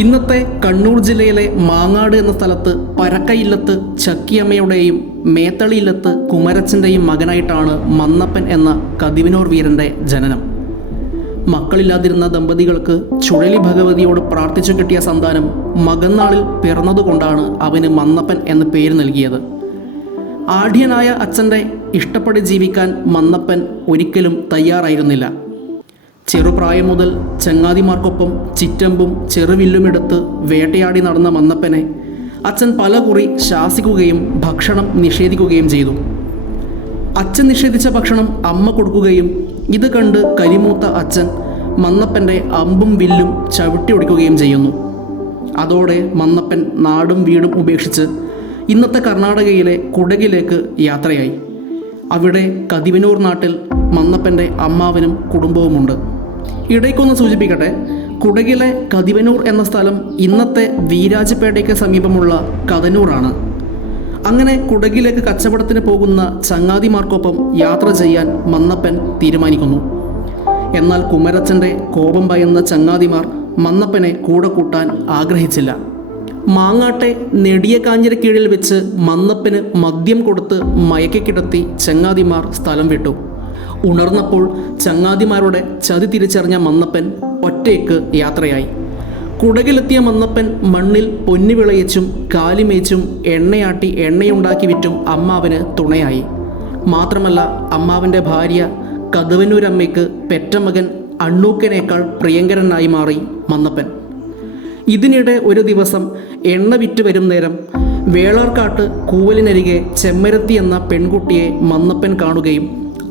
ഇന്നത്തെ കണ്ണൂർ ജില്ലയിലെ മാങ്ങാട് എന്ന സ്ഥലത്ത് പരക്കയില്ലത്ത് ചക്കിയമ്മയുടെയും മേത്തളിയില്ലത്ത് കുമരച്ചൻ്റെയും മകനായിട്ടാണ് മന്നപ്പൻ എന്ന കതിവനൂർ വീരൻ്റെ ജനനം. മക്കളില്ലാതിരുന്ന ദമ്പതികൾക്ക് ചുഴലി ഭഗവതിയോട് പ്രാർത്ഥിച്ചു കിട്ടിയ സന്താനം മകന്നാളിൽ പിറന്നതുകൊണ്ടാണ് അവന് മന്നപ്പൻ എന്ന പേര് നൽകിയത്. ആഢ്യനായ അച്ഛൻ്റെ ഇഷ്ടപ്പെട്ട് ജീവിക്കാൻ മന്നപ്പൻ ഒരിക്കലും തയ്യാറായിരുന്നില്ല. ചെറുപ്രായം മുതൽ ചങ്ങാതിമാർക്കൊപ്പം ചിറ്റമ്പും ചെറുവില്ലുമെടുത്ത് വേട്ടയാടി നടന്ന മന്നപ്പനെ അച്ഛൻ പലകുറി ശാസിക്കുകയും ഭക്ഷണം നിഷേധിക്കുകയും ചെയ്തു. അച്ഛൻ നിഷേധിച്ച ഭക്ഷണം അമ്മ കൊടുക്കുകയും ഇത് കണ്ട് കരിമൂത്ത അച്ഛൻ മന്നപ്പൻ്റെ അമ്പും വില്ലും ചവിട്ടി ഒടിക്കുകയും ചെയ്യുന്നു. അതോടെ മന്നപ്പൻ നാടും വീടും ഉപേക്ഷിച്ച് ഇന്നത്തെ കർണാടകയിലെ കുടകിലേക്ക് യാത്രയായി. അവിടെ കതിവനൂർ നാട്ടിൽ മന്നപ്പൻ്റെ അമ്മാവനും കുടുംബവുമുണ്ട്. ഇടയ്ക്കൊന്ന് സൂചിപ്പിക്കട്ടെ, കുടകിലെ കതിവനൂർ എന്ന സ്ഥലം ഇന്നത്തെ വീരാജപേട്ടയ്ക്ക് സമീപമുള്ള കതനൂറാണ്. അങ്ങനെ കുടകിലേക്ക് കച്ചവടത്തിന് പോകുന്ന ചങ്ങാതിമാർക്കൊപ്പം യാത്ര ചെയ്യാൻ മന്നപ്പൻ തീരുമാനിക്കുന്നു. എന്നാൽ കുമരച്ചൻ്റെ കോപം ഭയന്ന ചങ്ങാതിമാർ മന്നപ്പനെ കൂടെ കൂട്ടാൻ ആഗ്രഹിച്ചില്ല. മാങ്ങാട്ടെ നെടിയ കാഞ്ഞിര കീഴിൽ വെച്ച് മന്നപ്പന് മദ്യം കൊടുത്ത് മയക്കിക്കിടത്തി ചങ്ങാതിമാർ സ്ഥലം വിട്ടു. ഉണർന്നപ്പോൾ ചങ്ങാതിമാരുടെ ചതി തിരിച്ചറിഞ്ഞ മന്നപ്പൻ ഒറ്റയ്ക്ക് യാത്രയായി. കുടകിലെത്തിയ മന്നപ്പൻ മണ്ണിൽ പൊന്നു വിളയിച്ചും കാലിമേച്ചും എണ്ണയാട്ടി എണ്ണയുണ്ടാക്കി വിറ്റും അമ്മാവന് തുണയായി. മാത്രമല്ല, അമ്മാവൻ്റെ ഭാര്യ കതവനൂരമ്മയ്ക്ക് പെറ്റമകൻ അണ്ണൂക്കനേക്കാൾ പ്രിയങ്കരനായി മാറി മന്നപ്പൻ. ഇതിനിടെ ഒരു ദിവസം എണ്ണ വിറ്റ് വരും നേരം വേളാർക്കാട്ട് കൂവലിനരികെ ചെമ്മരത്തി എന്ന പെൺകുട്ടിയെ മന്നപ്പൻ കാണുകയും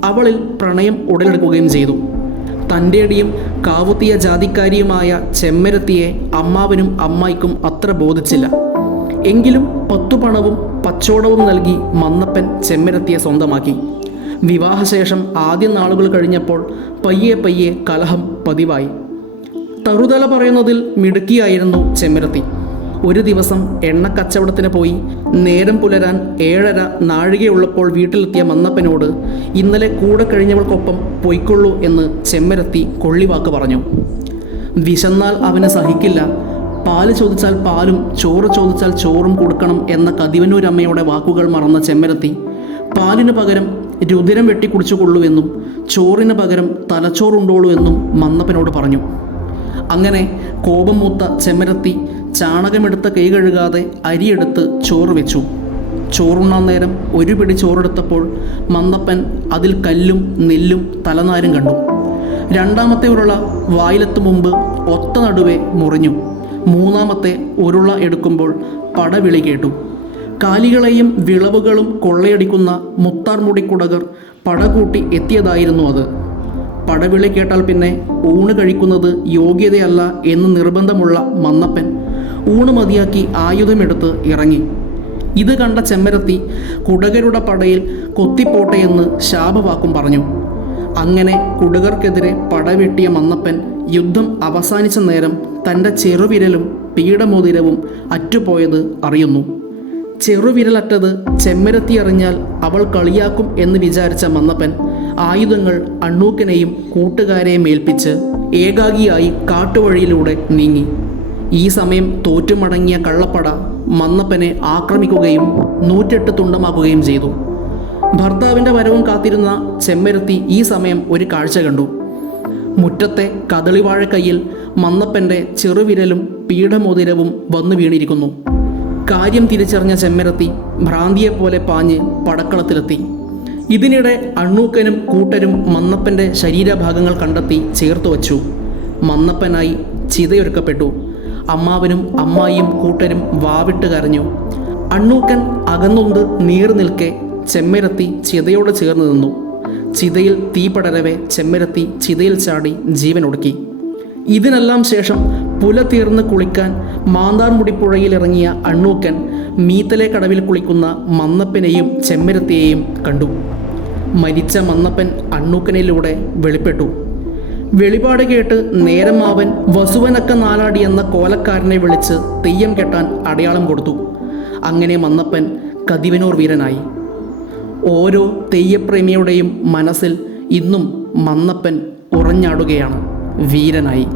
അവളിൽ പ്രണയം ഉടലെടുക്കുകയും ചെയ്തു. തൻ്റെടിയും കാവുത്തിയ ജാതിക്കാരിയുമായ ചെമ്മരത്തിയെ അമ്മാവനും അമ്മായിക്കും അത്ര ബോധിച്ചില്ല. എങ്കിലും 10 പണവും പച്ചോടവും നൽകി മന്നപ്പൻ ചെമ്മരത്തിയെ സ്വന്തമാക്കി. വിവാഹശേഷം ആദ്യ നാളുകൾ കഴിഞ്ഞപ്പോൾ പയ്യെ പയ്യെ കലഹം പതിവായി. തറുതല പറയുന്നതിൽ മിടുക്കിയായിരുന്നു ചെമ്മരത്തി. ഒരു ദിവസം എണ്ണക്കച്ചവടത്തിന് പോയി നേരം പുലരാൻ 7:30 നാഴികയുള്ളപ്പോൾ വീട്ടിലെത്തിയ മന്നപ്പനോട് ഇന്നലെ കൂടെ കഴിഞ്ഞവൾക്കൊപ്പം പൊയ്ക്കൊള്ളൂ എന്ന് ചെമ്മരത്തി കൊള്ളിവാക്ക് പറഞ്ഞു. വിശന്നാൽ അവന് സഹിക്കില്ല, പാല് ചോദിച്ചാൽ പാലും ചോറ് ചോദിച്ചാൽ ചോറും കൊടുക്കണം എന്ന കതിവനൂരമ്മയുടെ വാക്കുകൾ മറന്ന ചെമ്മരത്തി പാലിന് പകരം രുതിരം വെട്ടിക്കുടിച്ചുകൊള്ളൂ എന്നും ചോറിന് പകരം തലച്ചോറുണ്ടോളൂ എന്നും മന്നപ്പനോട് പറഞ്ഞു. അങ്ങനെ കോപം മൂത്ത ചെമ്മരത്തി ചാണകമെടുത്ത കൈ കഴുകാതെ അരിയെടുത്ത് ചോറ് വെച്ചു. ചോറുണ്ണാൻ നേരം ഒരു പിടി ചോറെടുത്തപ്പോൾ മന്നപ്പൻ അതിൽ കല്ലും നെല്ലും തലനാരും കണ്ടു. രണ്ടാമത്തെ ഉരുള വായിലെത്തും മുമ്പ് ഒത്ത നടുവെ മുറിഞ്ഞു. മൂന്നാമത്തെ ഉരുള എടുക്കുമ്പോൾ പടവിളി കേട്ടു. കാലികളെയും വിളവുകളും കൊള്ളയടിക്കുന്ന മുത്താർമുടിക്കുടകർ പടകൂട്ടി എത്തിയതായിരുന്നു അത്. പടവിളി കേട്ടാൽ പിന്നെ ഊണ് കഴിക്കുന്നത് യോഗ്യതയല്ല എന്ന് നിർബന്ധമുള്ള മന്നപ്പൻ ഊണ് മതിയാക്കി ആയുധമെടുത്ത് ഇറങ്ങി. ഇത് കണ്ട ചെമ്മരത്തി കുടകരുടെ പടയിൽ കൊത്തിപ്പോട്ടെയെന്ന് ശാപവാക്കും പറഞ്ഞു. അങ്ങനെ കുടകർക്കെതിരെ പടവെട്ടിയ മന്നപ്പൻ യുദ്ധം അവസാനിച്ച നേരം തൻ്റെ ചെറുവിരലും പീഠമോതിരവും അറ്റുപോയത് അറിയുന്നു. ചെറുവിരലറ്റത് ചെമ്മരത്തി അറിഞ്ഞാൽ അവൾ കളിയാക്കും എന്ന് വിചാരിച്ച മന്നപ്പൻ ആയുധങ്ങൾ അണ്ണൂക്കനെയും കൂട്ടുകാരെയും ഏൽപ്പിച്ച് ഏകാഗിയായി കാട്ടുവഴിയിലൂടെ നീങ്ങി. ഈ സമയം തോറ്റുമടങ്ങിയ കള്ളപ്പട മന്നപ്പനെ ആക്രമിക്കുകയും 108 തുണ്ടമാക്കുകയും ചെയ്തു. ഭർത്താവിൻ്റെ വരവും കാത്തിരുന്ന ചെമ്മരത്തി ഈ സമയം ഒരു കാഴ്ച കണ്ടു. മുറ്റത്തെ കദളിവാഴക്കൈയിൽ മന്നപ്പൻ്റെ ചെറുവിരലും പീഠമോതിരവും വന്നു വീണിരിക്കുന്നു. കാര്യം തിരിച്ചറിഞ്ഞ ചെമ്മരത്തി ഭ്രാന്തിയെപ്പോലെ പാഞ്ഞ് പടക്കളത്തിലെത്തി. ഇതിനിടെ അണ്ണൂക്കനും കൂട്ടരും മന്നപ്പൻ്റെ ശരീരഭാഗങ്ങൾ കണ്ടെത്തി ചേർത്തു വച്ചു. മന്നപ്പനായി ചിതയൊരുക്കപ്പെട്ടു. അമ്മാവനും അമ്മായിയും കൂട്ടരും വാവിട്ട് കരഞ്ഞു. അണ്ണൂക്കൻ അകന്നൊന്ന് നീറി നിൽക്കെ ചെമ്മരത്തി ചിതയോട് ചേർന്ന് നിന്നു. ചിതയിൽ തീ പടരവെ ചെമ്മരത്തി ചിതയിൽ ചാടി ജീവനൊടുക്കി. ഇതിനെല്ലാം ശേഷം പുല തീർന്ന് കുളിക്കാൻ മാന്താർമുടിപ്പുഴയിൽ ഇറങ്ങിയ അണ്ണൂക്കൻ മീത്തലെ കടവിൽ കുളിക്കുന്ന മന്നപ്പനെയും ചെമ്മരത്തിയെയും കണ്ടു. മരിച്ച മന്നപ്പൻ അണ്ണൂക്കനിലൂടെ വെളിപ്പെട്ടു. വെളിപാട് കേട്ട് നേരമാവൻ വസുവനക്ക നാലാടി എന്ന കോലക്കാരനെ വിളിച്ച് തെയ്യം കെട്ടാൻ അടയാളം കൊടുത്തു. അങ്ങനെ മന്നപ്പൻ കതിവനൂർ വീരനായി. ഓരോ തെയ്യപ്രേമിയുടെയും മനസ്സിൽ ഇന്നും മന്നപ്പൻ ഉറഞ്ഞാടുകയാണ് വീരനായി.